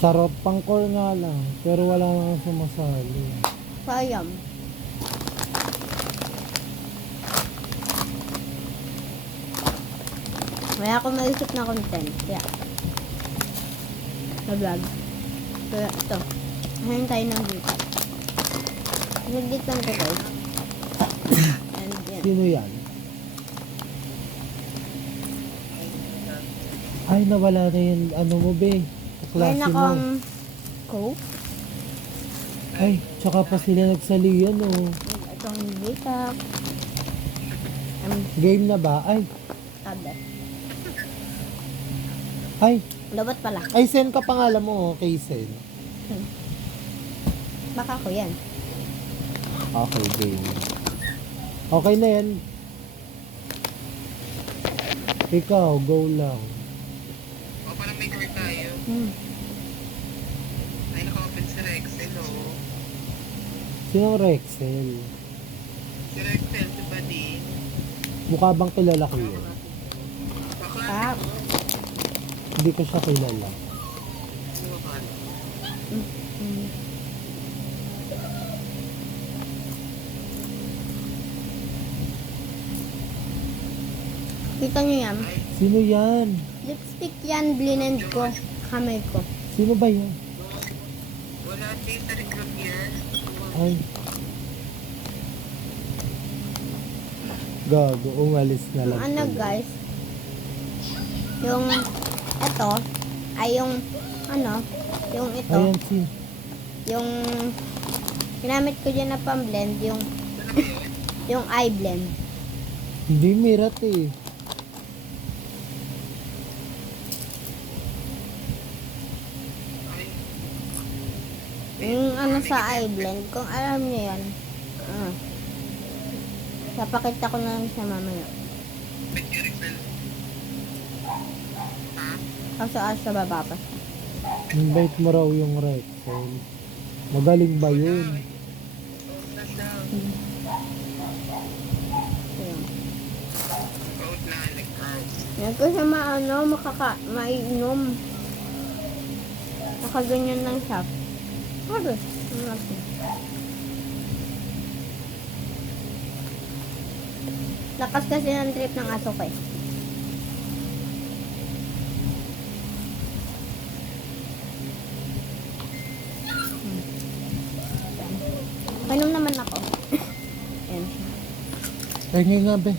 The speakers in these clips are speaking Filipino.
Charot, pangkor nga lang. Pero wala nang sumasali. Sayang. Wala akong maisip na content. Kaya, sa vlog. Kaya ito. Ngayon tayo ng dito. Nagdit lang ko guys. And yan. Sino yan? Ay, nawala na yung ano mo, be. Klase Ngayon mo. akong Coke. Ay, tsaka pa sila nagsaliyan, oh. Itong makeup. Game na ba? Ay, Tablet. ay. Lobot pala. Ay, Sen ka pangalan mo, oh. Kay Sen. Baka ko yan. Okay, game. Okay na yan. Ikaw, go lang. O, parang may car tayo. Ay, naka-open si Rexel, oh. Sinong Rexel? Si Rexel, si Buddy. Mukha bang kilala ko yun? Baka, Ah, Hindi ko siya kilala. ano ba? kita nyo yan. Sino yan? Lipstick yan, blend ko. Kamay ko. Sino ba yan? Wala siya sa recruit here. Ay. Gago, umalis na lang. Ano sila. guys, yung ito ay yung ano, yung ito, Ayan si. yung ginamit ko dyan na pang-blend, yung eye blend. Hindi mirat eh. Yung ano sa eye blend, kung alam niyo yan, papakita ko na lang siya mamaya. Ba't yung Rexel? Ha? Kaso sa baba pa. Invite mo raw yung Rexel. Magaling ba yun? Out na siya. Ayun. Out na, nag-out. Yan ko siya mainom. Nakaganyan lang siya. Ano? Lakas kasi ng trip ng aso ko eh. Painom naman ako. Ayan. Kaya nga be.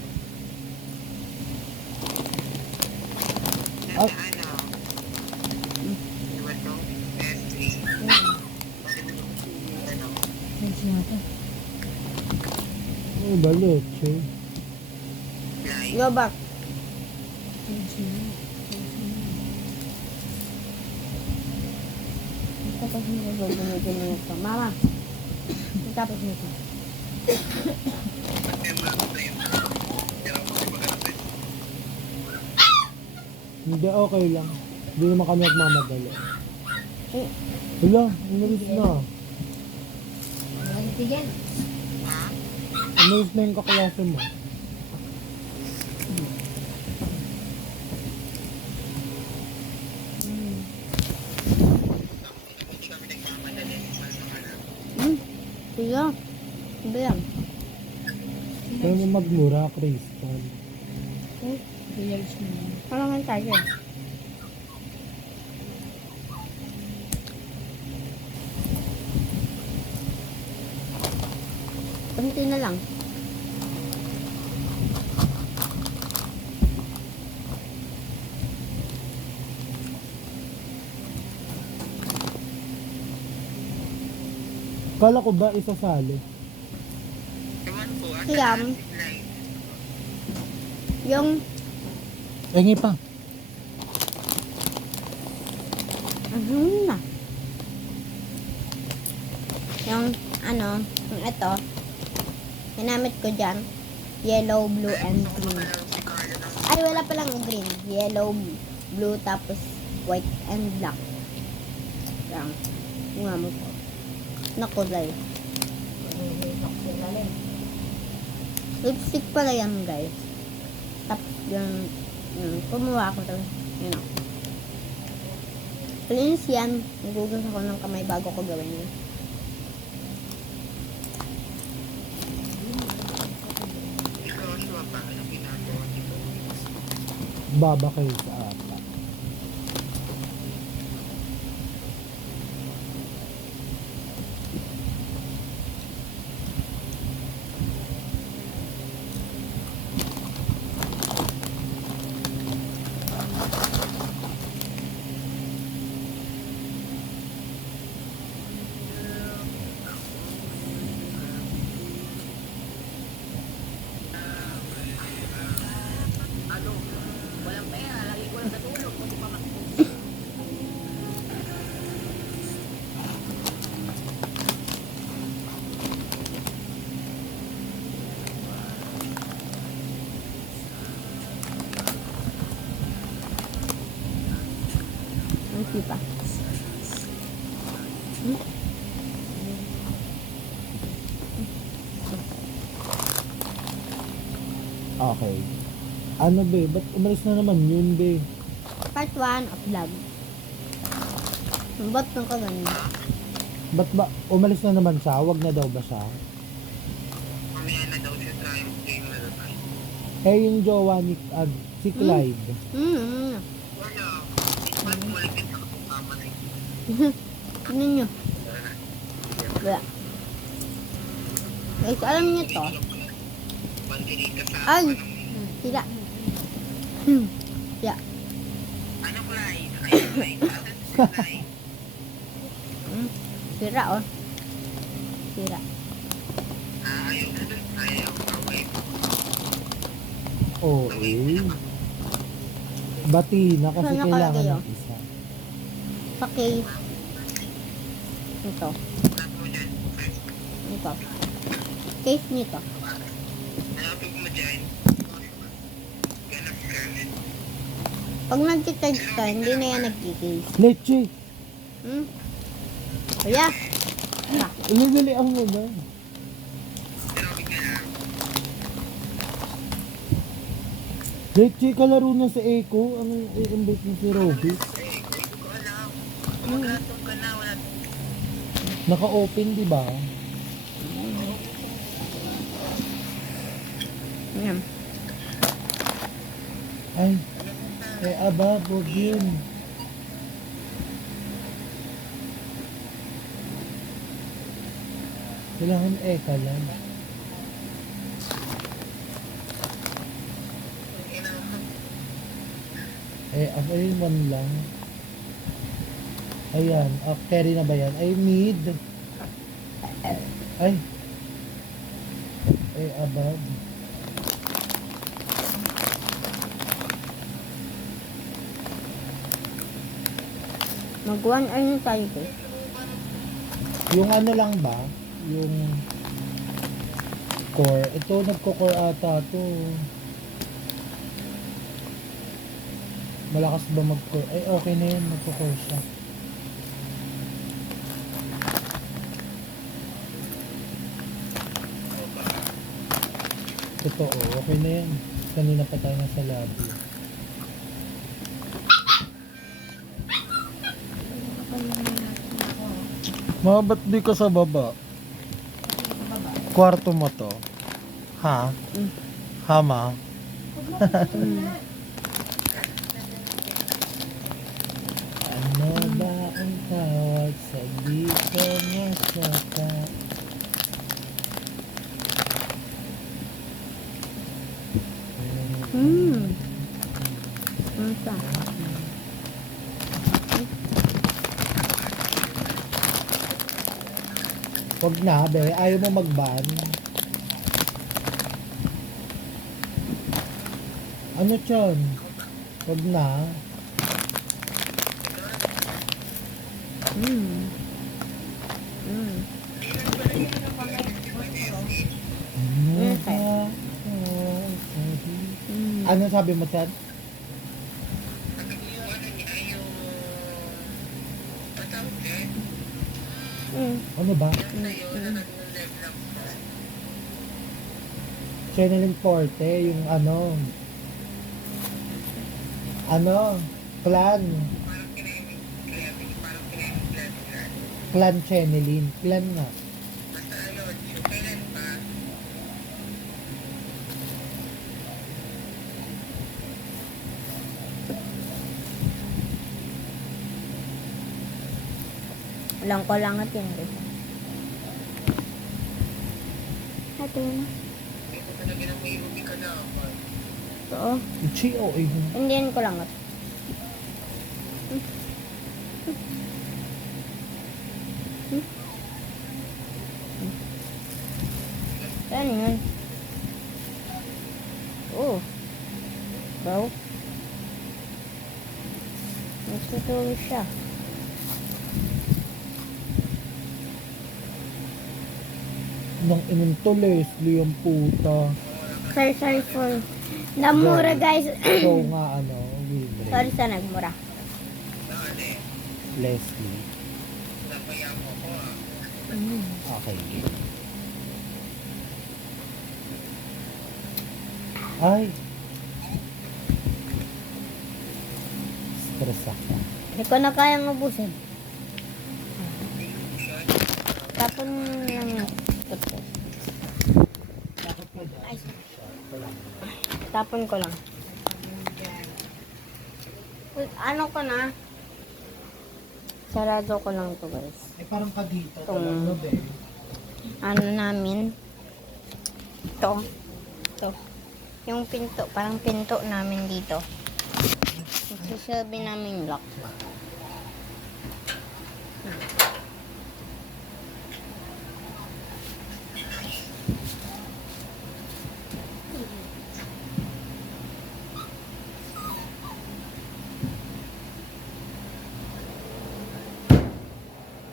Yan na, ano? Iwan ko? S3. Bakit ito ano? Ano ba leche? Guys. Go back. Tapos mo ko gagamitin mo ito. Mama. Tapos mo ito. Pati mo lang tayo. Pero ako kasi maganda. Hindi, okay lang. Hindi naman kami nagmamadali. Eh, Wala, umalis na. Ha? Umalis na yung kaklase mo. Hindi kami nagmamadali. kuya. Ano ba yan? Kaya mo magmura, Crystal. Parang nga tayo. Kunti na lang. Kala ko ba isasali? Ewan ko. Siyam. Yung Engi pa. na. Yung ano, yung ito. Ginamit ko dyan. Yellow, blue, and green. Ay, wala palang green. Yellow, blue, tapos white and black. Lang. Yung mo ko. Nakulay. Lipstick pala yan, guys. Tapos yung kumuha ko to. Yun o. Cleanse yan. Nagugas ako ng kamay bago ko gawin yun. Ikaw, Joshua, pa, anong ginagawa dito? Baba kayo sa ata. Ang sipa. Okay. Ano be? Ba't umalis na naman yun be? Part 1 of vlog. Ba't nang kaganda? Ba't ba umalis na naman siya? Wag na daw ba siya? Mamaya na daw siya sa game na tayo. Eh yung jowa ni si Clyde. Wala. Ikaw, bumalik din ako sa kama na yun. Tignan nyo. Wala. Guys, alam niyo to. Bandirita sa Ay! ano. Sila. Sila. Ano Clyde? Ayun Clyde. Asan si Clyde? Sira oh. Sira. Ayaw na dun. Ayaw. Away. Oo. Bati na kasi Saan kailangan nakalagay, ng oh? isa. Sa case. Ito. Lahat mo dyan. Ito. Case nito. Hanapin mo dyan. Ganap ka. Pag nag-charge ka, hindi na yan nag-case. Leche! Kuya. Ah, Umibili ako muna. Grabe ka na. Leche, kalaro na sa Echo. Anong i-invite mo si Robby? Hindi ko alam. Maglatong ka na. Wala. Naka-open, di ba? yan. Ay, aba, huwag yun. Kailangan Eka lang. Ako yung one lang. Ayan, carry na ba yan? Ay, mid. Ay. Above. Mag-one ano tayo ko? Yung ano lang ba? Yung core. Ito, nagko-core ata to. Malakas ba mag-core? Ay, okay na yun. Magko-core siya. Totoo, okay na yan. Kanina pa tayo nasa lobby. Ma, ba't di ka sa baba? Kwarto mo to. Ha? Ha, ma? Ano ba ang tawag sa dito mo sa ka? Ano sa? Wag na, be. Ayaw mo mag-ban. Ano, Chon? Wag na. Ano sabi mo, Chon? Ano ba? Channeling Forte, yung ano, clan. Clan Chenelin. Clan nga. Basta ano, kailan pa? Walang ko lang at yun. Ito na. Ito talaga na may ubi ka na ako. Ito. Uchi, o eh. Indian ko lang at. Yan yun. Oh. Bro. Nagtutulog siya. Nang inunto, Leslie, ang puta. Sorry for... Namura guys. So nga, ano, libre. Sorry sa nagmura. Ano eh, Leslie. napaya mo ko ah. Okay. Ay. Stress ako. Hindi ko na kayang ubusin. Tapon lang. Ay. Tapon ko lang. Ano ko na? Sarado ko lang to guys. Ay, parang ka dito. Itong- no, Ben? Ano namin? Ito. Ito. Yung pinto. Parang pinto namin dito. Magsasabi namin lock.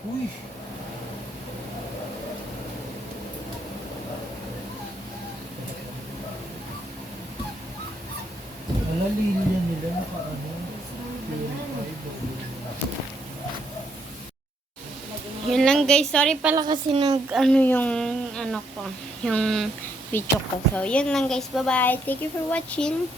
Uy. Wala, linya nila naka-ano. Yun lang guys. Sorry pala kasi yung ano ko. Yung video ko. So, yun lang guys. Bye-bye. Thank you for watching.